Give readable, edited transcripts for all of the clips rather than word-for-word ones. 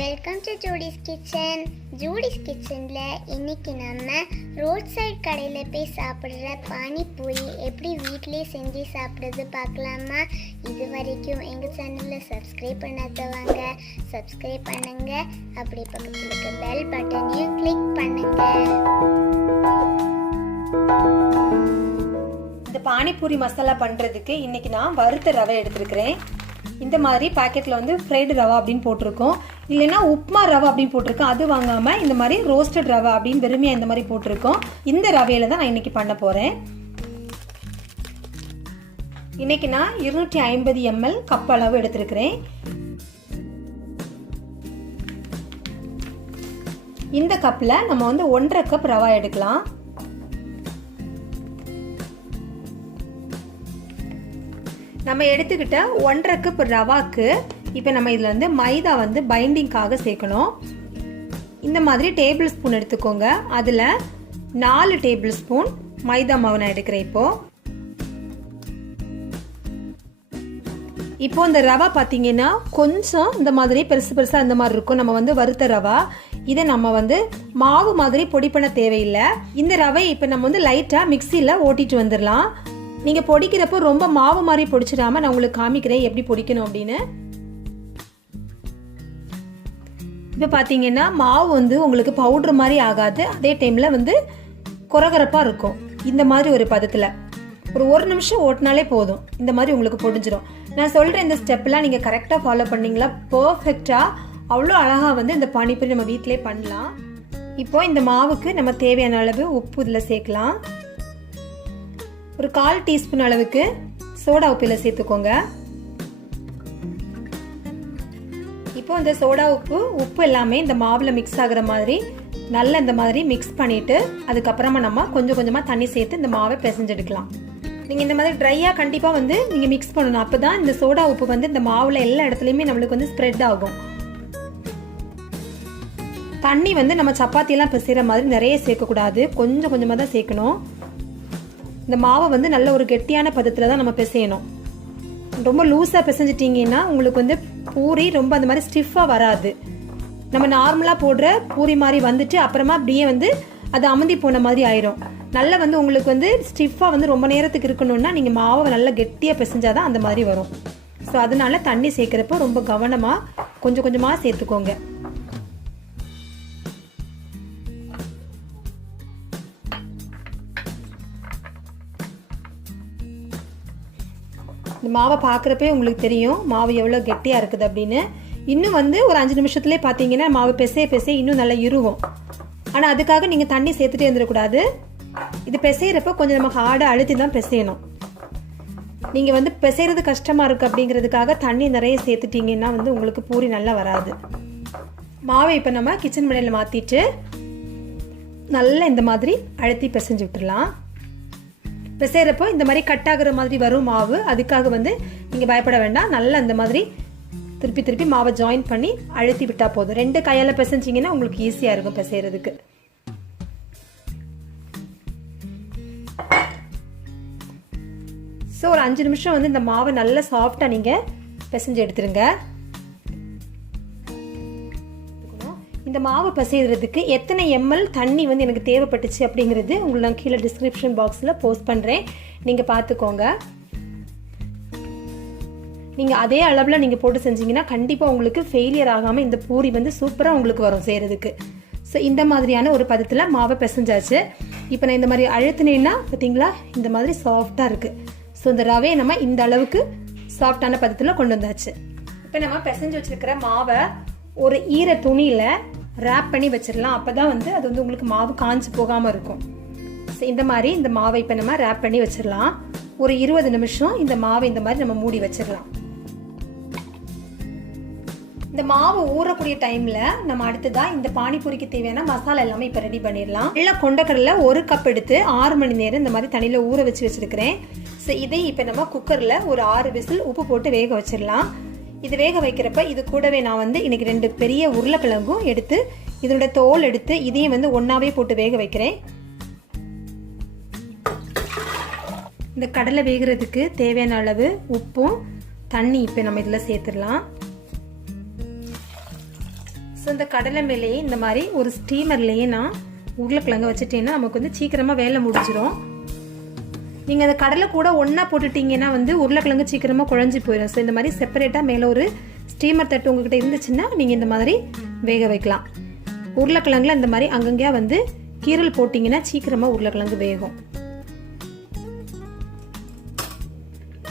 Welcome to Judy's kitchen. Judy's கிச்சனில் இன்றைக்கி நம்ம ரோட் சைட் கடையில் போய் சாப்பிட்ற பானிபூரி எப்படி வீட்டிலே செஞ்சு சாப்பிட்றது பார்க்கலாமா? இது வரைக்கும் எங்கள் சேனலில் சப்ஸ்கிரைப் பண்ணாதவங்க சப்ஸ்கிரைப் பண்ணுங்கள். அப்படி பக்கத்தில் இருக்க பெல் பட்டனையும் கிளிக் பண்ணுங்கள். இந்த பானிபூரி மசாலா பண்ணுறதுக்கு இன்றைக்கி நான் வறுத்த ரவை எடுத்துருக்கிறேன். இந்த மாதிரி பாக்கெட்டில் வந்து ஃப்ரைடு ரவா அப்படின்னு போட்டிருக்கோம், இல்லைன்னா உப்மா ரவா அப்படின்னு போட்டிருக்கோம். அது வாங்காமல் இந்த மாதிரி ரோஸ்டட் ரவா அப்படின்னு வெறுமையாக இந்த மாதிரி போட்டிருக்கோம். இந்த ரவையில் தான் நான் இன்றைக்கி பண்ண போகிறேன். இன்றைக்கி நான் 250 ml கப் அளவு எடுத்துருக்கிறேன். இந்த கப்பில் நம்ம வந்து 1.5 கப் ரவா எடுக்கலாம். நம்ம எடுத்துக்கிட்ட 1.5 கப் ரவாக்கு இப்போ நம்ம இதில் வந்து மைதா வந்து பைண்டிங்காக சேர்க்கணும். இந்த மாதிரி டேபிள் ஸ்பூன் எடுத்துக்கோங்க. அதில் 4 டேபிள் ஸ்பூன் மைதா மாவு நான் எடுக்கிறேன். இப்போ இந்த ரவா பார்த்தீங்கன்னா கொஞ்சம் இந்த மாதிரி பெருசு பெருசாக இந்த மாதிரி இருக்கும். நம்ம வந்து வறுத்த ரவா, இதை நம்ம வந்து மாவு மாதிரி பொடி பண்ண தேவையில்லை. இந்த ரவை இப்போ நம்ம வந்து லைட்டாக மிக்சியில் ஓட்டிட்டு வந்துடலாம். நீங்கள் பொடிக்கிறப்போ ரொம்ப மாவு மாதிரி பொடிச்சிடாமல் நான் உங்களுக்கு காமிக்கிறேன் எப்படி பொடிக்கணும் அப்படின்னு. இப்போ பார்த்தீங்கன்னா மாவு வந்து உங்களுக்கு பவுட்ரு மாதிரி ஆகாது, அதே டைமில் வந்து கொரகரப்பாக இருக்கும். இந்த மாதிரி ஒரு பதத்தில் ஒரு நிமிஷம் ஓட்டினாலே போதும், இந்த மாதிரி உங்களுக்கு பொடிஞ்சிடும். நான் சொல்கிற இந்த ஸ்டெப்லாம் நீங்கள் கரெக்டாக ஃபாலோ பண்ணிங்களா பர்ஃபெக்டாக அவ்வளோ அழகாக வந்து இந்த பானிபூரி நம்ம வீட்டிலே பண்ணலாம். இப்போது இந்த மாவுக்கு நம்ம தேவையான அளவு உப்பு இதில் சேர்க்கலாம். ஒரு 1/4 டீஸ்பூன் அளவுக்கு சோடா உப்பில் சேர்த்துக்கோங்க. இப்போ இந்த சோடா உப்பு எல்லாமே இந்த மாவில் மிக்ஸ் ஆகிற மாதிரி நல்லா இந்த மாதிரி மிக்ஸ் பண்ணிவிட்டு அதுக்கப்புறமா நம்ம கொஞ்சம் கொஞ்சமாக தண்ணி சேர்த்து இந்த மாவை பிசைஞ்செடுக்கலாம். நீங்கள் இந்த மாதிரி ட்ரையாக கண்டிப்பாக வந்து நீங்கள் மிக்ஸ் பண்ணணும். அப்போ தான் இந்த சோடா உப்பு வந்து இந்த மாவில் எல்லா இடத்துலையுமே நம்மளுக்கு வந்து ஸ்ப்ரெட் ஆகும். தண்ணி வந்து நம்ம சப்பாத்தியெல்லாம் பிசைகிற மாதிரி நிறைய சேர்க்கக்கூடாது, கொஞ்சம் கொஞ்சமாக தான் சேர்க்கணும். இந்த மாவை வந்து நல்ல ஒரு கெட்டியான பதத்தில் தான் நம்ம பிசையணும். ரொம்ப லூஸாக பிசைஞ்சிட்டிங்கன்னா உங்களுக்கு வந்து பூரி ரொம்ப அந்த மாதிரி ஸ்டிஃபாக வராது. நம்ம நார்மலாக போடுற பூரி மாதிரி வந்துட்டு அப்புறமா அப்படியே வந்து அது அமுந்தி போன மாதிரி ஆயிரும். நல்லா வந்து உங்களுக்கு வந்து ஸ்டிஃபாக வந்து ரொம்ப நேரத்துக்கு இருக்கணும்னா நீங்கள் மாவை நல்லா கெட்டியாக பிசைஞ்சாதான் அந்த மாதிரி வரும். ஸோ அதனால தண்ணி சேர்க்குறப்போ ரொம்ப கவனமாக கொஞ்சம் கொஞ்சமாக சேர்த்துக்கோங்க. இந்த மாவை பார்க்குறப்பே உங்களுக்கு தெரியும் மாவு எவ்வளோ கெட்டியாக இருக்குது அப்படின்னு. இன்னும் வந்து ஒரு 5 நிமிஷத்துலேயே பார்த்தீங்கன்னா மாவு பிசைய இன்னும் நல்லா இருவும். ஆனால் அதுக்காக நீங்கள் தண்ணி சேர்த்துட்டே இருந்துடக்கூடாது. இது பிசைகிறப்போ கொஞ்சம் நம்ம ஹார்டாக அழுத்தி தான் பிசையணும். நீங்கள் வந்து பிசைகிறது கஷ்டமாக இருக்குது அப்படிங்கிறதுக்காக தண்ணி நிறைய சேர்த்துட்டிங்கன்னா வந்து உங்களுக்கு பூரி நல்லா வராது. மாவை இப்போ நம்ம கிச்சன் மணியில் மாற்றிட்டு நல்லா இந்த மாதிரி அழுத்தி பிசைஞ்சு விட்டுடலாம். பிசைகிறப்போ இந்த மாதிரி கட் ஆகிற மாதிரி வரும் மாவு, அதுக்காக வந்து நீங்கள் பயப்பட வேண்டாம். நல்லா இந்த மாதிரி திருப்பி திருப்பி மாவை ஜாயின் பண்ணி அழுத்தி விட்டால் போதும். 2 கையால் பிசைஞ்சிங்கன்னா உங்களுக்கு ஈஸியாக இருக்கும் பிசைகிறதுக்கு. ஸோ ஒரு 5 நிமிஷம் வந்து இந்த மாவை நல்லா சாஃப்டாக நீங்கள் பிசைஞ்சு எடுத்துருங்க. இந்த மாவு பிசைகிறதுக்கு எத்தனை ml தண்ணி வந்து எனக்கு தேவைப்பட்டுச்சு அப்படிங்கிறது உங்களுக்கு நான் கீழே டிஸ்கிரிப்ஷன் பாக்ஸில் போஸ்ட் பண்ணுறேன், நீங்கள் பார்த்துக்கோங்க. நீங்கள் அதே அளவில் நீங்கள் போட்டு செஞ்சீங்கன்னா கண்டிப்பாக உங்களுக்கு ஃபெயிலியர் ஆகாமல் இந்த பூரி வந்து சூப்பராக உங்களுக்கு வரும் செய்கிறதுக்கு. ஸோ இந்த மாதிரியான ஒரு பதத்தில் மாவை பிசைஞ்சாச்சு. இப்போ நான் இந்த மாதிரி அழுத்தினேன்னா பார்த்தீங்களா இந்த மாதிரி சாஃப்டாக இருக்குது. ஸோ இந்த ரவையை நம்ம இந்த அளவுக்கு சாஃப்டான பதத்தில் கொண்டு வந்தாச்சு. இப்போ நம்ம பிசைஞ்சு வச்சுருக்கிற மாவை ஒரு ஈர துணியில் ரேப் பண்ணி வச்சிடலாம். அப்போ தான் வந்து அது வந்து உங்களுக்கு மாவு காஞ்சி போகாமல் இருக்கும். ஸோ இந்த மாதிரி இந்த மாவை இப்போ நம்ம ரேப் பண்ணி வச்சிடலாம். ஒரு 20 நிமிஷம் இந்த மாவை இந்த மாதிரி நம்ம மூடி வச்சிடலாம். இந்த மாவு ஊறக்கூடிய டைமில் நம்ம அடுத்ததாக இந்த பானிபூரிக்கு தேவையான மசாலா எல்லாமே இப்போ ரெடி பண்ணிடலாம். எல்லாம் கொண்டக்கடலை 1 கப் எடுத்து 6 மணி நேரம் இந்த மாதிரி தண்ணியில் ஊற வச்சுருக்கிறேன். ஸோ இதை இப்போ நம்ம குக்கரில் ஒரு 6 விசில் உப்பு போட்டு வேக வச்சிடலாம். இது வேக வைக்கிறப்ப இது கூடவே நான் வந்து இன்னைக்கு 2 பெரிய உருளைக்கிழங்கும் எடுத்து இதோட தோல் எடுத்து இதையும் வந்து ஒன்றாவே போட்டு வேக வைக்கிறேன். இந்த கடலை வேகிறதுக்கு தேவையான அளவு உப்பும் தண்ணி இப்போ நம்ம இதில் சேர்த்துடலாம். ஸோ இந்த கடலை மேலேயே இந்த மாதிரி ஒரு ஸ்டீமர்லேயே நான் உருளைக்கிழங்கு வச்சுட்டேன்னா நமக்கு வந்து சீக்கிரமாக வேலை முடிஞ்சிடும். நீங்கள் அந்த கடலை கூட ஒன்றா போட்டுட்டிங்கன்னா வந்து உருளைக்கிழங்கு சீக்கிரமாக குழஞ்சி போயிடும். ஸோ இந்த மாதிரி செப்பரேட்டாக மேலே ஒரு ஸ்டீமர் தட்டு உங்ககிட்ட இருந்துச்சுன்னா நீங்கள் இந்த மாதிரி வேக வைக்கலாம். உருளைக்கிழங்குல இந்த மாதிரி அங்கங்கேயா வந்து கீரல் போட்டிங்கன்னா சீக்கிரமாக உருளைக்கிழங்கு வேகும்.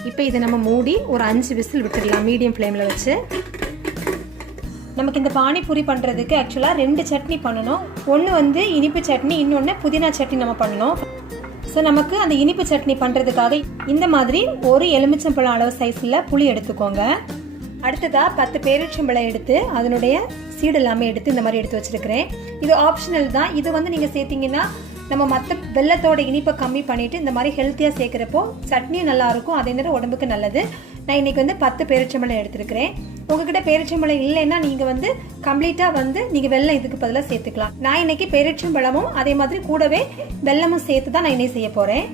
இப்போ இதை நம்ம மூடி ஒரு 5 விசில் விட்டுடலாம் மீடியம் ஃப்ளேமில் வச்சு. நமக்கு இந்த பானிபூரி பண்ணுறதுக்கு ஆக்சுவலாக 2 சட்னி பண்ணணும். ஒன்று வந்து இனிப்பு சட்னி, இன்னொன்று புதினா சட்னி நம்ம பண்ணணும். ஸோ நமக்கு அந்த இனிப்பு சட்னி பண்ணுறதுக்காக இந்த மாதிரி ஒரு எலுமிச்சம்பழம் அளவு சைஸில் புளி எடுத்துக்கோங்க. அடுத்ததாக 10 பேரிச்சம்பழம் எடுத்து அதனுடைய சீடு எல்லாமே எடுத்து இந்த மாதிரி எடுத்து வச்சுருக்கிறேன். இது ஆப்ஷனல் தான். இது வந்து நீங்கள் சேர்த்திங்கன்னா நம்ம மற்ற வெள்ளத்தோட இனிப்பை கம்மி பண்ணிவிட்டு இந்த மாதிரி ஹெல்த்தியாக சேர்க்குறப்போ சட்னியும் நல்லாயிருக்கும், அதே நேரம் உடம்புக்கு நல்லது. நான் இன்றைக்கி வந்து 10 பேரிச்சம்பழம் எடுத்துருக்கிறேன். உங்ககிட்ட பேரிச்சம்பழம் இல்லைன்னா நீங்கள் வந்து கம்ப்ளீட்டாக வந்து நீங்கள் வெல்லம் இதுக்கு பதிலாக சேர்த்துக்கலாம். நான் இன்றைக்கி பேரிச்சம்பழமும் அதே மாதிரி கூடவே வெல்லமும் சேர்த்து தான் நான் இன்னைக்கு செய்ய போகிறேன்.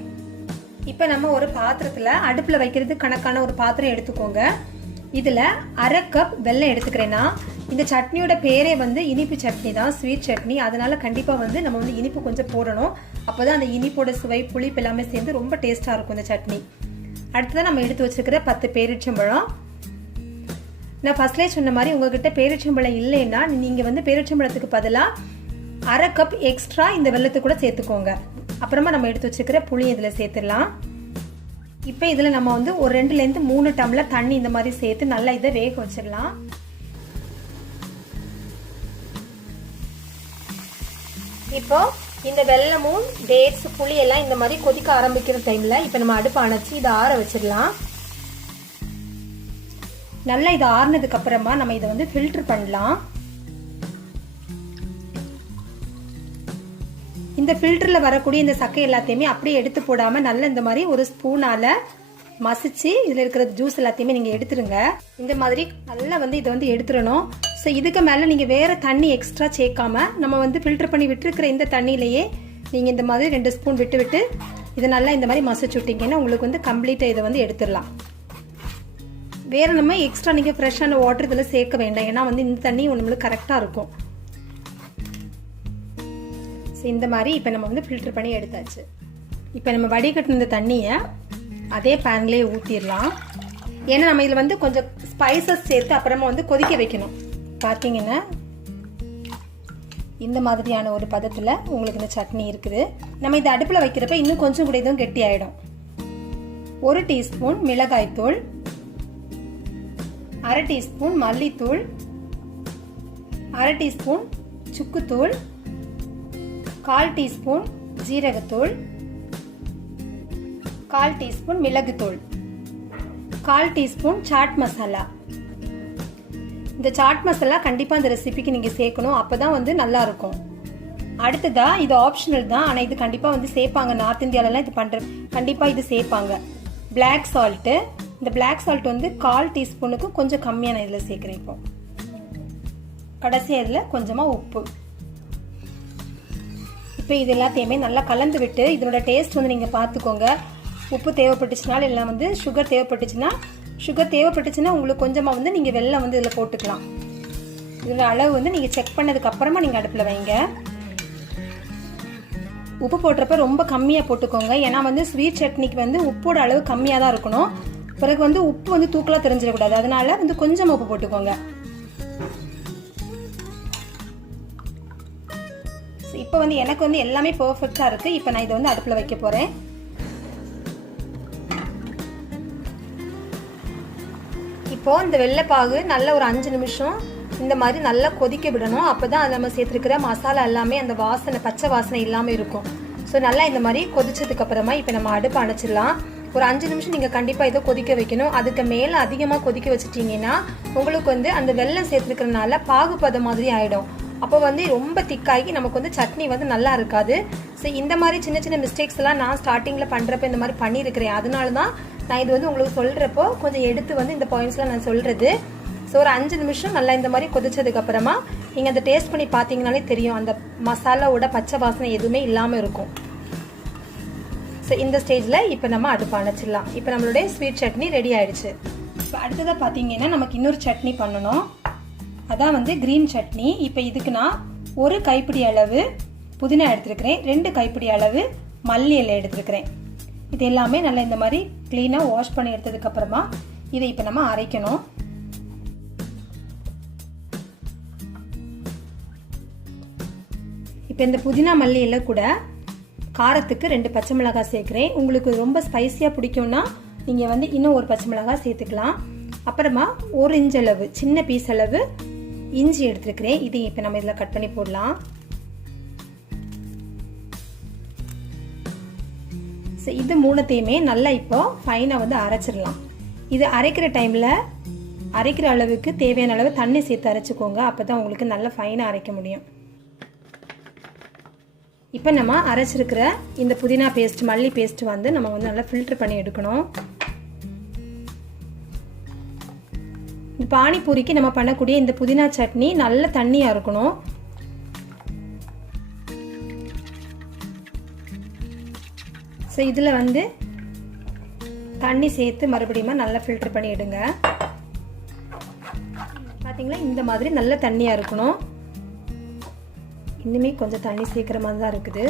இப்போ நம்ம ஒரு பாத்திரத்தில் அடுப்பில் வைக்கிறது கணக்கான ஒரு பாத்திரம் எடுத்துக்கோங்க. இதில் 1/2 கப் வெல்லம் எடுத்துக்கிறேன்னா, இந்த சட்னியோட பேரே வந்து இனிப்பு சட்னி தான், ஸ்வீட் சட்னி. அதனால கண்டிப்பாக வந்து நம்ம வந்து இனிப்பு கொஞ்சம் போடணும். அப்போ தான் அந்த இனிப்போட சுவை புளிப்பு எல்லாமே சேர்ந்து ரொம்ப டேஸ்ட்டாக இருக்கும் இந்த சட்னி. அடுத்ததான் நம்ம எடுத்து வச்சுருக்கிற 10 பேரிச்சம்பழம். நான் ஃபர்ஸ்ட்லேயே சொன்ன மாதிரி உங்ககிட்ட பேரிச்சம்பழம் இல்லைன்னா நீங்கள் வந்து பேரிச்சம்பழத்துக்கு பதிலாக 1/2 கப் எக்ஸ்ட்ரா இந்த வெல்லத்தை கூட சேர்த்துக்கோங்க. அப்புறமா நம்ம எடுத்து வச்சுருக்கிற புளி இதில் சேர்த்துடலாம். இப்போ இதில் நம்ம வந்து ஒரு 2லேருந்து 3 டம்ளர் தண்ணி இந்த மாதிரி சேர்த்து நல்லா இதை வேக வச்சிடலாம். இப்போ இந்த வெல்லமும் டேட்ஸ் புளி எல்லாம் இந்த மாதிரி கொதிக்க ஆரம்பிக்கிற டைம்ல இப்போ நம்ம அடுப்பு அணைச்சி இதை ஆற வச்சிடலாம். நல்லா இது ஆறுனதுக்கு அப்புறமா நம்ம இதை வந்து ஃபில்டர் பண்ணலாம். இந்த ஃபில்டரில் வரக்கூடிய இந்த சக்கை எல்லாத்தையுமே அப்படியே எடுத்து போடாமல் நல்லா இந்த மாதிரி ஒரு ஸ்பூனால் மசிச்சு இதில் இருக்கிற ஜூஸ் எல்லாத்தையுமே நீங்கள் எடுத்துருங்க. இந்த மாதிரி நல்லா வந்து இதை வந்து எடுத்துடணும். ஸோ இதுக்கு மேலே நீங்கள் வேறு தண்ணி எக்ஸ்ட்ரா சேர்க்காம நம்ம வந்து ஃபில்டர் பண்ணி விட்டுருக்கிற இந்த தண்ணியிலேயே நீங்கள் இந்த மாதிரி 2 ஸ்பூன் விட்டு விட்டு இதை நல்லா இந்த மாதிரி மசிச்சு விட்டிங்கன்னா உங்களுக்கு வந்து கம்ப்ளீட்டாக இதை வந்து எடுத்துடலாம். வேறு நம்ம எக்ஸ்ட்ரா நீங்கள் ஃப்ரெஷ்ஷான வாட்டர் இதில் சேர்க்க வேண்டாம். ஏன்னா வந்து இந்த தண்ணி நம்மளுக்கு கரெக்டாக இருக்கும். ஸோ இந்த மாதிரி இப்போ நம்ம வந்து ஃபில்டர் பண்ணி எடுத்தாச்சு. இப்போ நம்ம வடிகட்டின இந்த தண்ணியை அதே பேன்லேயே ஊற்றிடலாம். ஏன்னா நம்ம இதில் வந்து கொஞ்சம் ஸ்பைசஸ் சேர்த்து அப்புறமா வந்து கொதிக்க வைக்கணும். பார்த்தீங்கன்னா இந்த மாதிரியான ஒரு பதத்தில் உங்களுக்கு இந்த சட்னி இருக்குது. நம்ம இதை அடுப்பில் வைக்கிறப்ப இன்னும் கொஞ்சம் கூட இதுவும் கெட்டி ஆகிடும். 1 டீஸ்பூன் மிளகாய்த்தூள், 1/2 டீஸ்பூன் மல்லித்தூள், 1/2 டீஸ்பூன் சுக்குத்தூள், 1/4 டீஸ்பூன் ஜீரகத்தூள், 1/4 டீஸ்பூன் மிளகுத்தூள், 1/4 டீஸ்பூன் சாட் மசாலா. இந்த சாட் மசாலா கண்டிப்பாக இந்த ரெசிபிக்கு நீங்கள் சேர்க்கணும். அப்போ தான் வந்து நல்லா இருக்கும். அடுத்ததாக இது ஆப்ஷனல் தான், ஆனால் இது கண்டிப்பாக வந்து சேர்ப்பாங்க. நார்த் இந்தியாவிலலாம் இது பண்ணுற கண்டிப்பாக இது சேர்ப்பாங்க. Black salt. இந்த பிளாக் சால்ட் வந்து 1/4 டீஸ்பூனுக்கு கொஞ்சம் கம்மியாக நான் இதில் சேர்க்குறேன். இப்போ கடைசியாக இதில் கொஞ்சமாக உப்பு. இப்போ இது எல்லாத்தையுமே நல்லா கலந்து விட்டு இதனோட டேஸ்ட் வந்து நீங்கள் பார்த்துக்கோங்க. உப்பு தேவைப்பட்டுச்சுனாலும் இல்லை வந்து சுகர் தேவைப்பட்டுச்சுன்னா உங்களுக்கு கொஞ்சமாக வந்து நீங்கள் வெல்லம் வந்து இதில் போட்டுக்கலாம். இதோட அளவு வந்து நீங்கள் செக் பண்ணதுக்கு அப்புறமா நீங்கள் அடுப்பில் வைங்க. உப்பு போடுறப்ப ரொம்ப கம்மியாக போட்டுக்கோங்க. ஏன்னா வந்து ஸ்வீட் சட்னிக்கு வந்து உப்போட அளவு கம்மியாக தான் இருக்கணும். பிறகு வந்து உப்பு வந்து தூக்கலாக தெரிஞ்சிடக்கூடாது. அதனால வந்து கொஞ்சம் உப்பு போட்டுக்கோங்க. இப்போ வந்து எனக்கு வந்து எல்லாமே பர்ஃபெக்டாக இருக்குது. இப்போ நான் இதை வந்து அடுப்பில் வைக்க போகிறேன். இப்போது இந்த வெள்ளைப்பாகு நல்லா ஒரு 5 நிமிஷம் இந்த மாதிரி நல்லா கொதிக்க விடணும். அப்போ தான் அது நம்ம சேர்த்துருக்கிற மசாலா எல்லாமே அந்த வாசனை பச்சை வாசனை இல்லாமல் இருக்கும். ஸோ நல்லா இந்த மாதிரி கொதிச்சதுக்கப்புறமா இப்போ நம்ம அடுப்பு அணைச்சிடலாம். ஒரு 5 நிமிஷம் நீங்கள் கண்டிப்பாக இதை கொதிக்க வைக்கணும். அதுக்கு மேலே அதிகமாக கொதிக்க வச்சுட்டிங்கன்னா உங்களுக்கு வந்து அந்த வெல்லம் சேர்த்துருக்கிறதுனால பாகுபதம் மாதிரி ஆகிடும். அப்போ வந்து ரொம்ப திக்காகி நமக்கு வந்து சட்னி வந்து நல்லா இருக்காது. ஸோ இந்த மாதிரி சின்ன சின்ன மிஸ்டேக்ஸ் எல்லாம் நான் ஸ்டார்டிங்கில் பண்ணுறப்ப இந்த மாதிரி பண்ணியிருக்கிறேன். அதனால தான் நான் இது வந்து உங்களுக்கு சொல்கிறப்போ கொஞ்சம் எடுத்து வந்து இந்த பாயிண்ட்ஸ்லாம் நான் சொல்கிறது. ஸோ ஒரு 5 நிமிஷம் நல்லா இந்த மாதிரி கொதிச்சதுக்கப்புறமா நீங்கள் அதை டேஸ்ட் பண்ணி பார்த்தீங்கனாலே தெரியும் அந்த மசாலாவோட பச்சை வாசனை எதுவுமே இல்லாமல் இருக்கும். ஸோ இந்த ஸ்டேஜில் இப்போ நம்ம அடுப்பு அணைச்சிடலாம். இப்போ நம்மளுடைய ஸ்வீட் சட்னி ரெடி ஆகிடுச்சு. இப்போ அடுத்ததாக பார்த்தீங்கன்னா நமக்கு இன்னொரு சட்னி பண்ணணும். அதான் வந்து க்ரீன் சட்னி. இப்போ இதுக்கு நான் 1 கைப்பிடி அளவு புதினா எடுத்துருக்கிறேன், 2 கைப்பிடி அளவு மல்லி இலை எடுத்துருக்கிறேன். இது எல்லாமே நல்லா இந்த மாதிரி க்ளீனாக வாஷ் பண்ணி எடுத்ததுக்கப்புறமா இதை இப்போ நம்ம அரைக்கணும். இப்போ இந்த புதினா மல்லி இலை கூட காரத்துக்கு 2 பச்சை மிளகாய் சேர்க்குறேன். உங்களுக்கு ரொம்ப ஸ்பைஸியாக பிடிக்கும்னா நீங்கள் வந்து இன்னும் 1 பச்சை மிளகாய் சேர்த்துக்கலாம். அப்புறமா 1 இன்ச் அளவு சின்ன பீஸ் அளவு இஞ்சி எடுத்துருக்கிறேன். இதையும் இப்போ நம்ம இதில் கட் பண்ணி போடலாம். ஸோ இது மூணுத்தையுமே நல்லா இப்போ ஃபைனாக வந்து அரைச்சிடலாம். இது அரைக்கிற டைமில் அரைக்கிற அளவுக்கு தேவையான அளவு தண்ணி சேர்த்து அரைச்சிக்கோங்க. அப்போ தான் உங்களுக்கு நல்லா ஃபைனாக அரைக்க முடியும். இப்போ நம்ம அரைச்சிருக்கிற இந்த புதினா பேஸ்ட் மல்லி பேஸ்ட் வந்து நம்ம வந்து நல்லா ஃபில்டர் பண்ணி எடுக்கணும். பானிபூரிக்கு நம்ம பண்ணக்கூடிய இந்த புதினா சட்னி நல்ல தண்ணியாக இருக்கணும். ஸோ இதில் வந்து தண்ணி சேர்த்து மறுபடியும் நல்லா ஃபில்டர் பண்ணி எடுங்க. பார்த்தீங்களா, இந்த மாதிரி நல்ல தண்ணியாக இருக்கணும். இன்னுமே கொஞ்சம் தண்ணி சேர்க்குற மாதிரி தான் இருக்குது.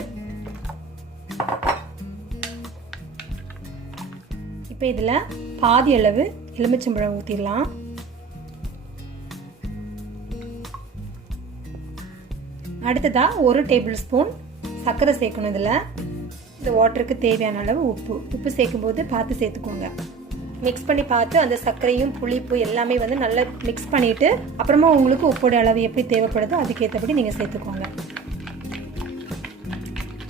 இப்போ இதில் பாதி அளவு எலுமிச்சம்பழம் ஊற்றிடலாம். அடுத்ததாக 1 டேபிள் ஸ்பூன் சர்க்கரை சேர்க்கணும். இதில் இந்த வாட்டருக்கு தேவையான அளவு உப்பு சேர்க்கும்போது பார்த்து சேர்த்துக்கோங்க. மிக்ஸ் பண்ணி பார்த்து அந்த சர்க்கரையும் புளிப்பு எல்லாமே வந்து நல்லா மிக்ஸ் பண்ணிவிட்டு அப்புறமா உங்களுக்கு உப்போட அளவு எப்படி தேவைப்படுதோ அதுக்கேற்றபடி நீங்கள் சேர்த்துக்கோங்க.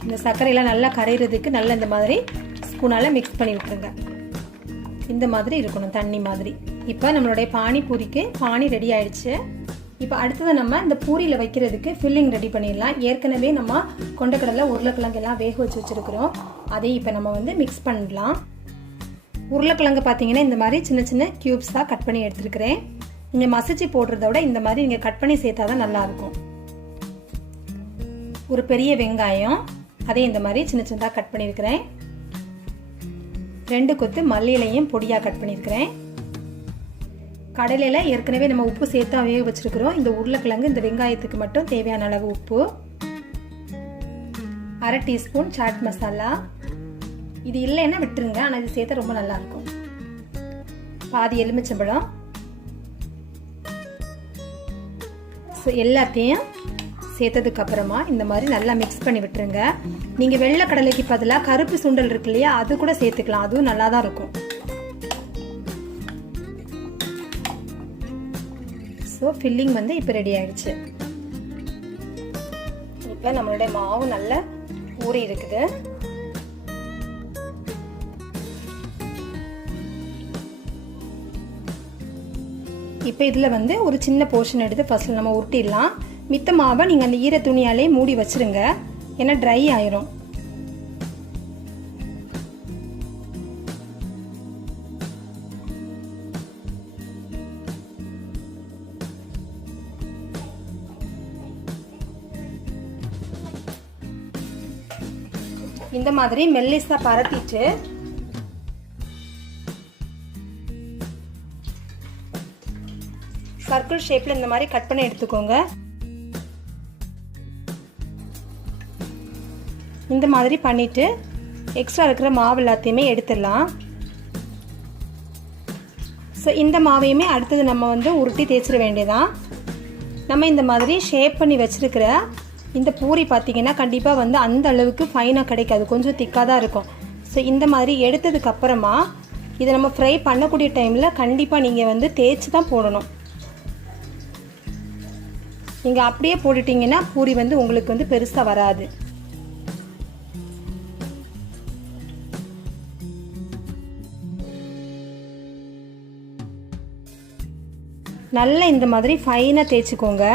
இந்த சர்க்கரையெல்லாம் நல்லா கரைகிறதுக்கு நல்லா இந்த மாதிரி ஸ்பூனால் மிக்ஸ் பண்ணி விட்டுருங்க. இந்த மாதிரி இருக்கணும், தண்ணி மாதிரி. இப்போ நம்மளுடைய பானிபூரிக்கு பானி ரெடி ஆயிடுச்சு. இப்போ அடுத்தது நம்ம இந்த பூரியில் வைக்கிறதுக்கு ஃபில்லிங் ரெடி பண்ணிடலாம். ஏற்கனவே நம்ம கொண்டக்கடலை உருளைக்கிழங்கு எல்லாம் வேக வச்சு வச்சுருக்கிறோம். அதை இப்போ நம்ம வந்து மிக்ஸ் பண்ணலாம். உருளைக்கிழங்கு பார்த்தீங்கன்னா இந்த மாதிரி சின்ன சின்ன க்யூப்ஸாக கட் பண்ணி எடுத்துருக்கிறேன். நீங்கள் மசிச்சு போடுறத விட இந்த மாதிரி நீங்கள் கட் பண்ணி சேர்த்தா தான் நல்லாயிருக்கும். ஒரு பெரிய வெங்காயம் அதே இந்த மாதிரி சின்ன சின்னதாக கட் பண்ணியிருக்கிறேன். 2 கொத்து மல்லி இலையும் பொடியாக கட் பண்ணியிருக்கிறேன். கடலையில் ஏற்கனவே நம்ம உப்பு சேர்த்தா வேக வச்சுருக்கிறோம். இந்த உருளைக்கிழங்கு இந்த வெங்காயத்துக்கு மட்டும் தேவையான அளவு உப்பு, 1/2 டீஸ்பூன் சாட் மசாலா. இது இல்லைன்னா விட்டுருங்க, ஆனால் இது சேர்த்தா ரொம்ப நல்லாயிருக்கும். பாதி எலுமிச்சம்பழம். ஸோ எல்லாத்தையும் சேர்த்ததுக்கு அப்புறமா இந்த மாதிரி நல்லா மிக்ஸ் பண்ணி விட்டுருங்க. நீங்கள் வெள்ளை கடலைக்கு பதிலாக கருப்பு சுண்டல் இருக்கு இல்லையா, அது கூட சேர்த்துக்கலாம். அதுவும் நல்லா தான் இருக்கும். ஸோ ஃபில்லிங் வந்து இப்போ ரெடி ஆயிடுச்சு. இப்போ நம்மளுடைய மாவு நல்லா ஊறி இருக்குது. இப்போ இதில் வந்து ஒரு சின்ன போர்ஷன் எடுத்து ஃபர்ஸ்ட் நம்ம உருட்டிடலாம். மித்த மாவை நீங்கள் அந்த ஈர துணியாலே மூடி வச்சிருங்க, ஏன்னா ட்ரை ஆயிரும். இந்த மாதிரி மெல்லிசா பரத்திட்டு சர்க்கிள் ஷேப்ல இந்த மாதிரி கட் பண்ணி எடுத்துக்கோங்க. இந்த மாதிரி பண்ணிட்டு எக்ஸ்ட்ரா இருக்கிற மாவு எல்லாத்தையுமே எடுத்துடலாம். ஸோ இந்த மாவையுமே அடுத்தது நம்ம வந்து உருட்டி தேய்ச்சிட வேண்டியதான். நம்ம இந்த மாதிரி ஷேப் பண்ணி வச்சிருக்கிற இந்த பூரி பார்த்தீங்கன்னா கண்டிப்பாக வந்து அந்த அளவுக்கு ஃபைனாக கிடைக்காது, கொஞ்சம் திக்காக தான் இருக்கும். ஸோ இந்த மாதிரி எடுத்ததுக்கு அப்புறமா இதை நம்ம ஃப்ரை பண்ணக்கூடிய டைமில் கண்டிப்பாக நீங்கள் வந்து தேய்ச்சி தான் போடணும். நீங்கள் அப்படியே போட்டுட்டிங்கன்னா பூரி வந்து உங்களுக்கு வந்து பெருசாக வராது. நல்லா இந்த மாதிரி ஃபைனாக தேய்ச்சிக்கோங்க.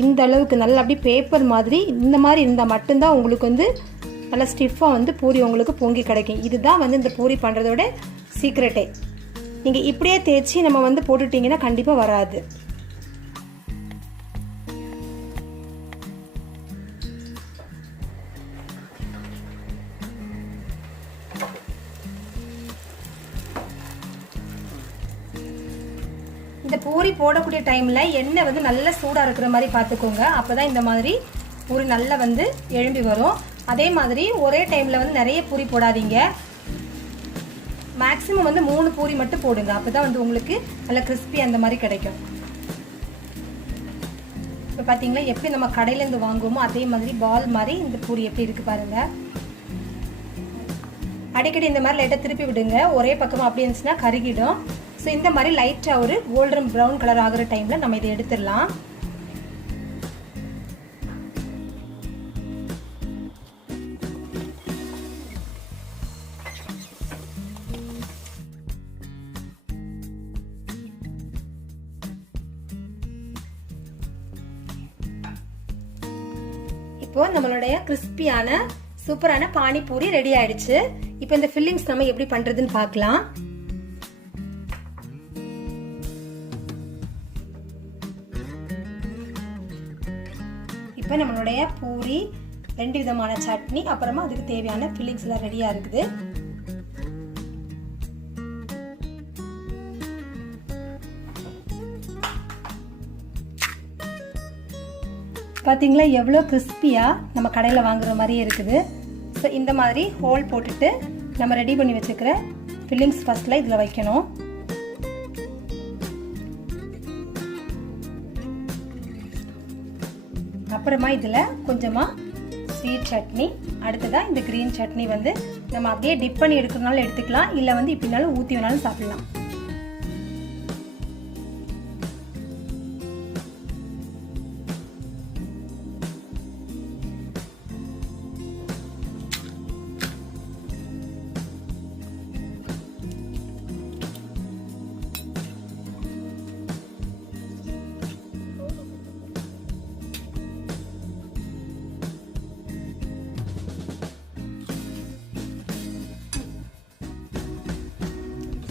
இந்த அளவுக்கு நல்லா அப்படி பேப்பர் மாதிரி இந்த மாதிரி இருந்தால் மட்டும்தான் உங்களுக்கு வந்து நல்லா ஸ்டிஃபாக வந்து பூரி உங்களுக்கு பொங்கி கிடைக்கும். இதுதான் வந்து இந்த பூரி பண்ணுறதோட சீக்ரெட்டே. நீங்கள் இப்படியே தேய்ச்சி நம்ம வந்து போட்டுட்டிங்கன்னா கண்டிப்பாக வராது. போடக்கூடிய டைமில் எண்ணெய் வந்து நல்லா சூடாக இருக்கிற மாதிரி பார்த்துக்கோங்க. அப்போ தான் இந்த மாதிரி பூரி நல்லா வந்து எழும்பி வரும். அதே மாதிரி ஒரே டைமில் வந்து நிறைய பூரி போடாதீங்க. மேக்ஸிமம் வந்து 3 பூரி மட்டும் போடுங்க. அப்போ தான் வந்து உங்களுக்கு நல்லா கிறிஸ்பி அந்த மாதிரி கிடைக்கும். இப்போ பார்த்தீங்களா எப்படி நம்ம கடையிலேருந்து வாங்குவோமோ அதே மாதிரி பால் மாதிரி இந்த பூரி எப்படி இருக்குது பாருங்கள். அடிக்கடி இந்த மாதிரி லைட்டாக திருப்பி விடுங்க. ஒரே பக்கமாக அப்படி இருந்துச்சுன்னா கருகிடும். ஸோ இந்த மாதிரி லைட்டாக ஒரு கோல்டன் ப்ரௌன் கலர் ஆகிற டைமில் நம்ம இதை எடுத்துடலாம். இப்போ நம்மளுடைய கிறிஸ்பியான சூப்பரான பானிபூரி ரெடி ஆயிடுச்சு. இப்போ இந்த ஃபில்லிங்ஸ் நம்ம எப்படி பண்றதுன்னு பார்க்கலாம். இப்போ நம்மளுடைய பூரி 2 விதமான சட்னி அப்புறமா அதுக்கு தேவையான ஃபில்லிங்ஸ் எல்லாம் ரெடியா இருக்குது. பார்த்தீங்களா எவ்வளோ கிறிஸ்பியாக நம்ம கடையில் வாங்குற மாதிரியே இருக்குது. ஸோ இந்த மாதிரி ஹோல் போட்டுட்டு நம்ம ரெடி பண்ணி வச்சுக்கிற ஃபில்லிங்ஸ் ஃபஸ்ட்டில் இதில் வைக்கணும். அப்புறமா இதில் கொஞ்சமாக ஸ்வீட் சட்னி, அடுத்ததாக இந்த க்ரீன் சட்னி வந்து நம்ம அப்படியே டிப் பண்ணி எடுக்கிறனாலும் எடுத்துக்கலாம், இல்லை வந்து இப்படினாலும் ஊற்றி வேணாலும் சாப்பிடலாம்.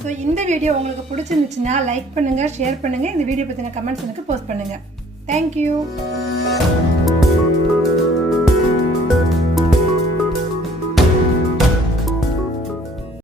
ஸோ இந்த வீடியோ உங்களுக்கு பிடிச்சிருந்துச்சுன்னா லைக் பண்ணுங்கள், ஷேர் பண்ணுங்கள். இந்த வீடியோ பற்றின கமெண்ட்ஸ் எனக்கு போஸ்ட் பண்ணுங்கள். தேங்க்யூ.